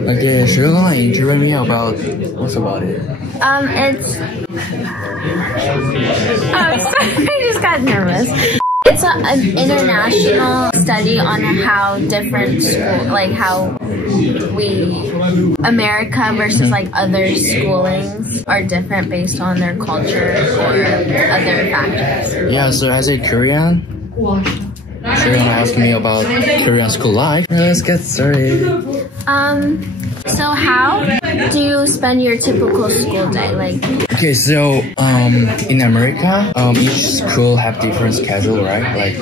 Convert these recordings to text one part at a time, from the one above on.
Okay, so you're gonna interview me about what's about it? It's. Oh, sorry, I just got nervous. It's an international study on how different how America versus like other schoolings are different based on their culture or other factors. Yeah, so as a Korean, so you're gonna ask me about Korean school life. Let's get started. So how do you spend your typical school day? Okay, so in America, each school have different schedule, right? Like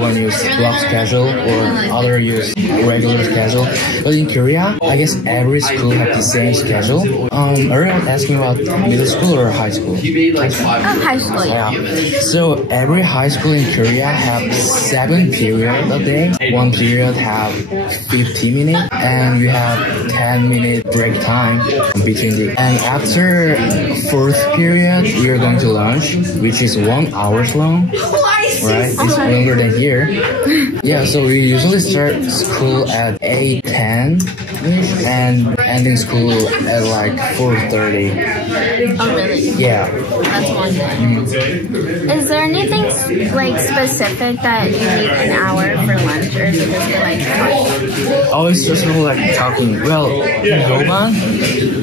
one use block schedule or other use regular schedule. But in Korea, I guess every school have the same schedule. Are you asking about middle school or high school? High school. Yeah. So every high school in Korea have 7 periods a day. One period have 50 minutes, and you have 10-minute break time between the. And after 4th period, we are going to lunch, which is 1 hour long. Right? It's longer than here. Yeah, so we usually start school at 8:10 and ending school at like 4:30. Oh, really? Yeah. That's one day. Is there anything like specific that you need an hour for lunch, or is it just like talking? Oh, it's just like talking. Well, in Hoban,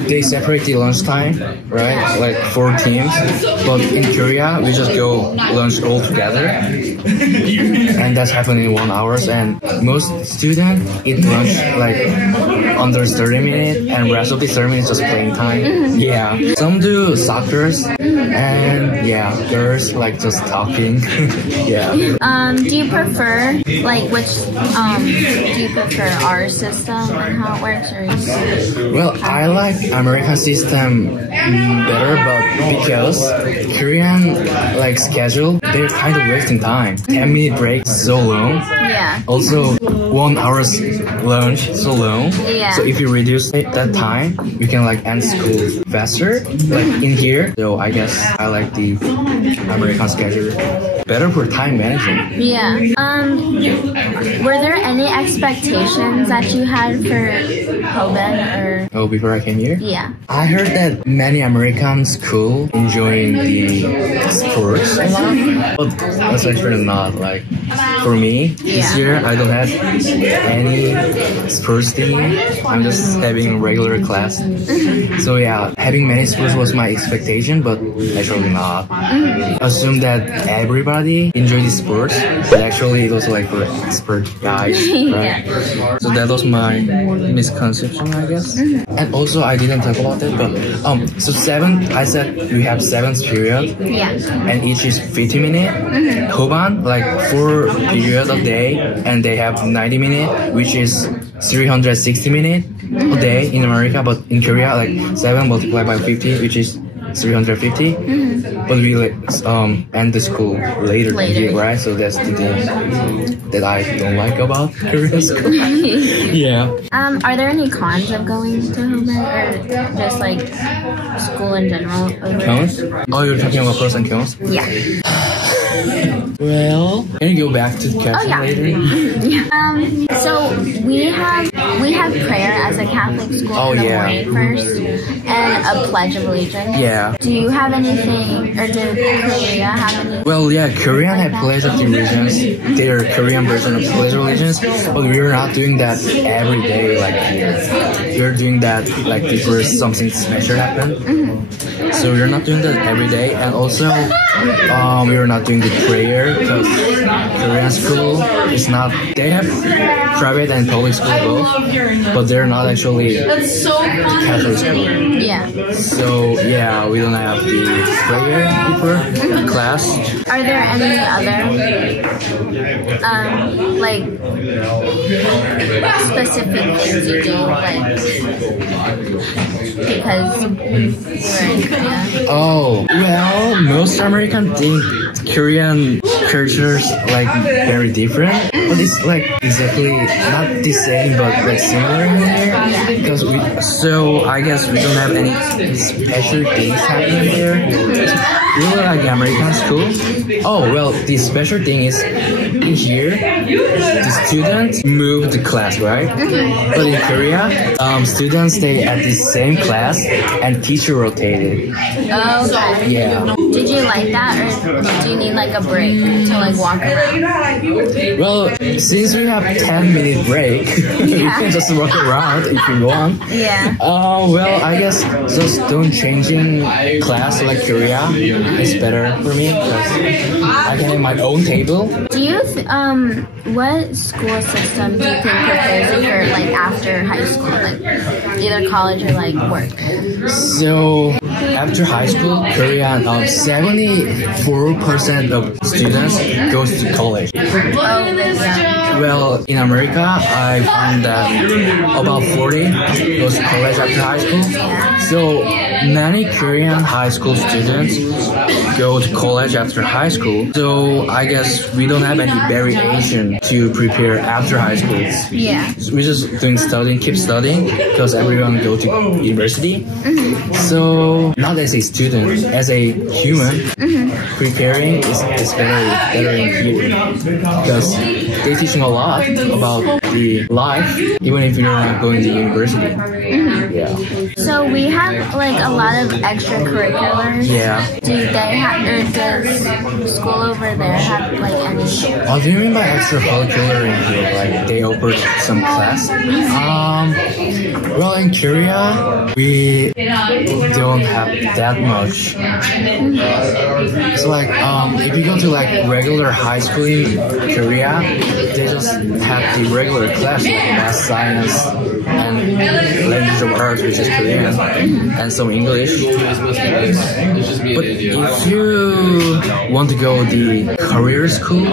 they separate the lunchtime, right? Yeah. Like 4 teams. But in Korea, we just go lunch all together. And that's happening in 1 hour. And most students eat lunch like under 30 minutes, and rest of the 30 minutes just playing time. Yeah. Some do soccer's, and yeah, girls like just talking. Yeah. Do you prefer do you prefer our system and how it works, or? Well, I like American system better, but because Korean like schedule, they're kind of wasting time. 10-minute break so long. Yeah. Also 1 hour's lunch so long. Yeah. So if you reduce that time, you can like end school faster. Like in here, so I guess I like the American schedule better for time management. Yeah. Were there any expectations that you had for Hoban or? Oh, before I came here? Yeah. I heard that many American schools enjoying the sports a lot, but that's actually not. Like for me, this year I don't have any sports team. I'm just having regular class. So yeah, having many sports was my expectation, but actually not. Assume that everybody enjoy the sports, but actually it was like for expert guys, right? Yeah. So that was my misconception, I guess. And also I didn't talk about it, but so I said we have 7 period. Yeah. And each is 50 minutes. Hoban like 4 periods a day, and they have 90 minutes, which is 360 minutes a day in America. But in Korea, like 7 multiplied by 50, which is 350. But we end the school later than here, right? So that's the thing that I don't like about Korean school. Yeah. Are there any cons of going to Hoban, or just like school in general? Cons? Oh, you're talking about pros and cons? Yeah. Well, can you go back to the question later? Yeah. So we have prayer as a Catholic school in the morning first, and a pledge of allegiance. Yeah. Do you have anything, or did Korea have any? Well, yeah, Korean have pledge of allegiance. Their Korean version of pledge of allegiance, but we're not doing that every day like here. We're doing that like before something special happened. So we're not doing that every day, and also we're not doing the prayer because Korean school is not. They have private and public school both, but they're not actually Catholic school. Yeah. So yeah, we don't have the prayer before class. Are there any other like specific things you do because you were in Korea? Oh, well, most Americans think Korean cultures like very different, but it's like exactly not the same, but like similar in here. because I guess we don't have any special things happening there. Really like American school. Oh well, the special thing is in here the students move the class, right? But in Korea, students stay at the same class and teacher rotated. Oh, okay. Yeah. Did you like that, or did you need like a break to like walk around? Well, since we have 10-minute break, you can just walk around if you want. Yeah. Well, I guess just don't changing class like Korea is better for me because I can have my own table. Do you what school system do you think prepares you for like after high school, like either college or like work? So after high school, Korea 74% of students goes to college. Oh, yeah. Well, in America, I found that about 40 goes to college after high school. So many Korean high school students go to college after high school. So I guess we don't have any variation to prepare after high school. Yeah. We're just keep studying because everyone go to university. So not as a student, as a human, preparing is better in here because they teach a lot about the life, even if you're not going to university. Yeah. So we have like a lot of extracurriculars. Yeah. Do they have, or does school over there have like any? Oh, do you mean by extracurricular in here? Like they offer some class? Well, in Korea, we don't have that much. It's like if you go to like regular high school in Korea, they just have the regular class like math, science, and language of arts, which is Korean, and some English. But if you want to go the career school,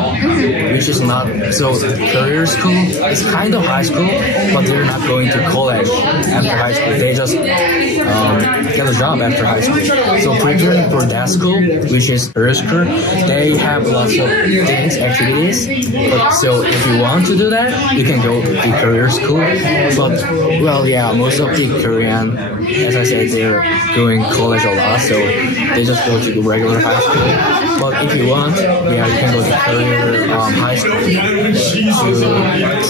which is not so career school, it's kind of high school, but they're not going to college after high school. They just get a job after high school. So preparing for that school, which is career school, they have lots of things, activities. But so if you want to do that, you can go to the career school. But well, yeah, most of the Korean, as I said, they're going college a lot, so they just go to the regular high school. But if you want, yeah, you can go to career high school to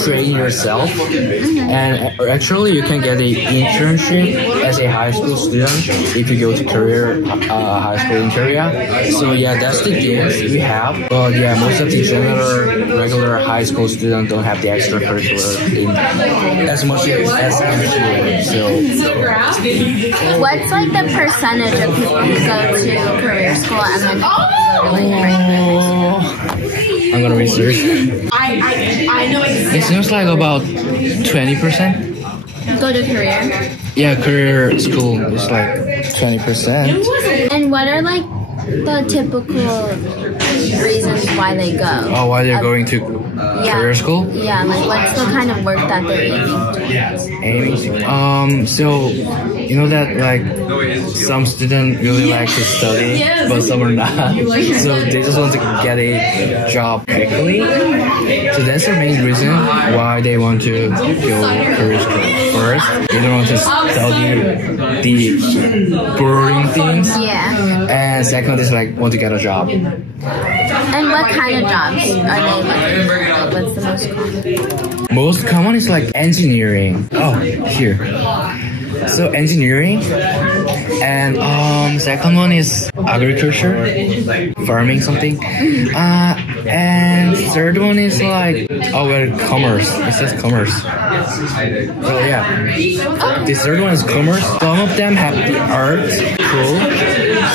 train yourself. And actually, you can get an internship as a high school student if you go to career high school in Korea. So yeah, that's the games we have. But yeah, most of the regular high school students don't have the extracurricular in as much as I'm sure. So what's like the percentage of people who go to career school and then go to like regular school? I'm gonna research. It seems like about 20%. Go to career? Yeah, career school is like 20%. And what are like the typical reasons why they go? Oh, why they're going to career school? Yeah, like what's the kind of work that they're aiming to? So you know that like some students really like to study, but some are not. So they just want to get a job quickly. So that's the main reason why they want to go career school. First, they don't want to study the boring things. Yeah. And second is like want to get a job. And what kind of jobs are they looking for? Like, what's the most common? Most common is like engineering. Oh, here. So engineering, and second one is agriculture, farming something, and third one is like commerce. It says commerce. So yeah, the third one is commerce. Some of them have the art school.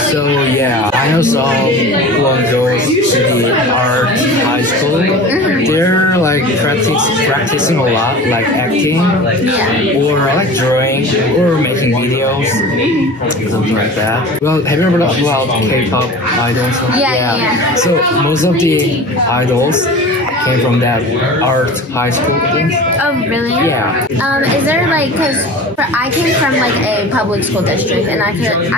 So yeah, I know some who goes to the art high school. They're like practicing a lot, like acting, or like drawing, or making videos, something like that. Well, have you ever heard about K-pop idols? Yeah. So most of the idols came from that art high school thing. Oh, really? Yeah. Is there like, because I came from like a public school district, and I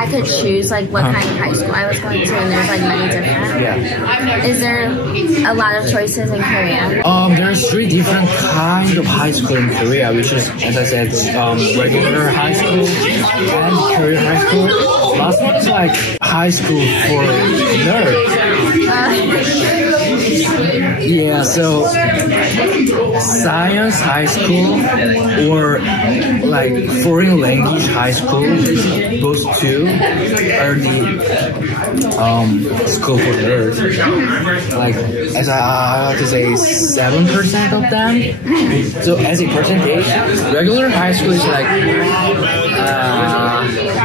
could choose like what kind of high school I was going to, and there's like many different. Yeah. Is there a lot of choices in Korea? There's 3 different kinds of high school in Korea, which is, as I said, regular high school and career high school. Last one is like high school for nerds. Yeah, so science high school or like foreign language high school, those 2 are the school for nerds. Like, as I have to say, 7% of them. So as a percentage, regular high school is like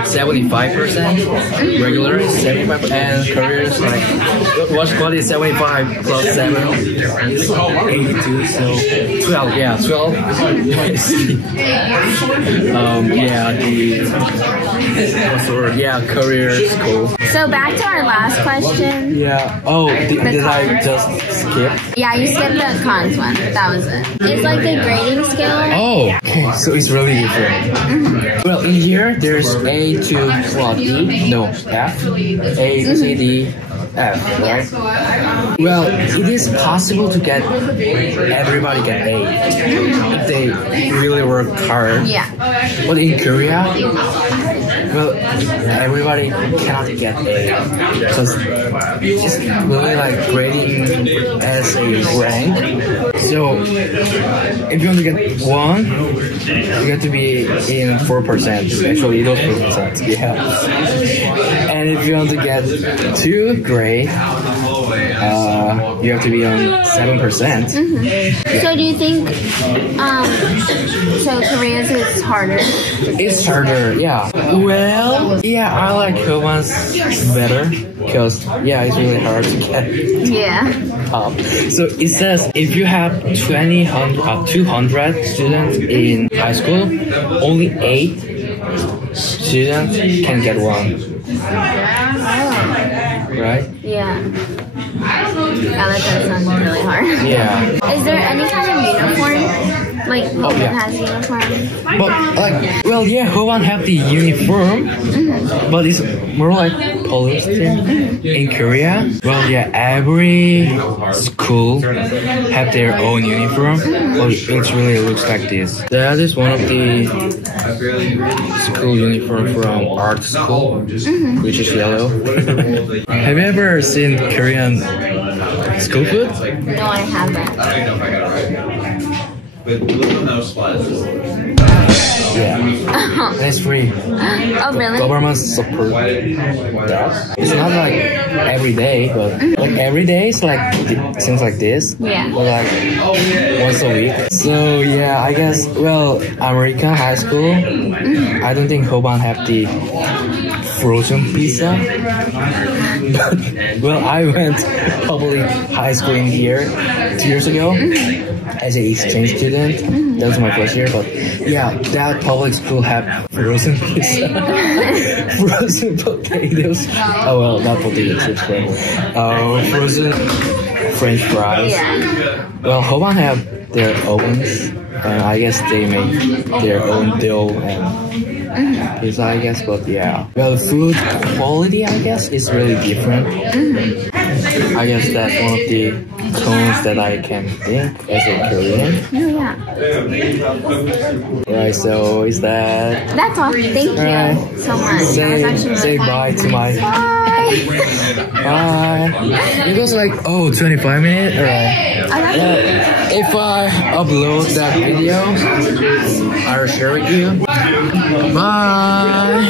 75%, regular is 75%, and career is like, what is 75 plus 7 is 82, so 12, yeah, 12. Career school. So back to our last question. Yeah. Oh, did I just skip? Yeah, you skipped the cons one. That was it. It's like the grading scale. Oh, okay. So it's really different. Well, in here there's A to D. No, F. A, C, D, F, right? Well, it is possible to get everybody get A if they really work hard. Yeah. But in Korea, well, everybody cannot get A because it's really like grading as a rank. So if you want to get 1, you have to be in 4%. Actually, those 4%. Yeah. And if you want to get 2 grade, you have to be on 7%. Yeah. So do you think so Korea's is harder? It's harder, yeah. Well, yeah, I like Korean's better because it's really hard to get up. So it says if you have 200 students in high school, only 8 students can get 1. Right? Yeah. Yeah, that does sound really hard. Yeah. Is there any kind of uniform? Like, Hoban has uniform? But, like, well, yeah, Hoban have the uniform, but it's more like polyester. In Korea, well, yeah, every school have their own uniform, but it really looks like this. That is one of the school uniform from art school, which is yellow. Have you ever seen Korean school food? No, I haven't. Yeah, it's free. Oh, really? Government support that. It's not like every day, but like every day it's like things like this. Yeah. But like once a week. So yeah, I guess American high school. I don't think Hoban have the frozen pizza. But I went public high school in here 2 years ago as an exchange student. That was my first year, but yeah, that public school had frozen pizza, frozen potatoes. Oh well, not potato chips, but frozen French fries. Yeah. Well, Hoban have their ovens, and I guess they make their own dough and pizza, I guess, but yeah. Well, food quality, I guess, is really different. I guess that's one of the cons that I can think as a Korean. Yeah. Right, so is that... That's all. Thank you so much. Say bye to my... Bye. Bye. It was like, 25 minutes? Alright. If I upload that video, I'll share with you. Bye.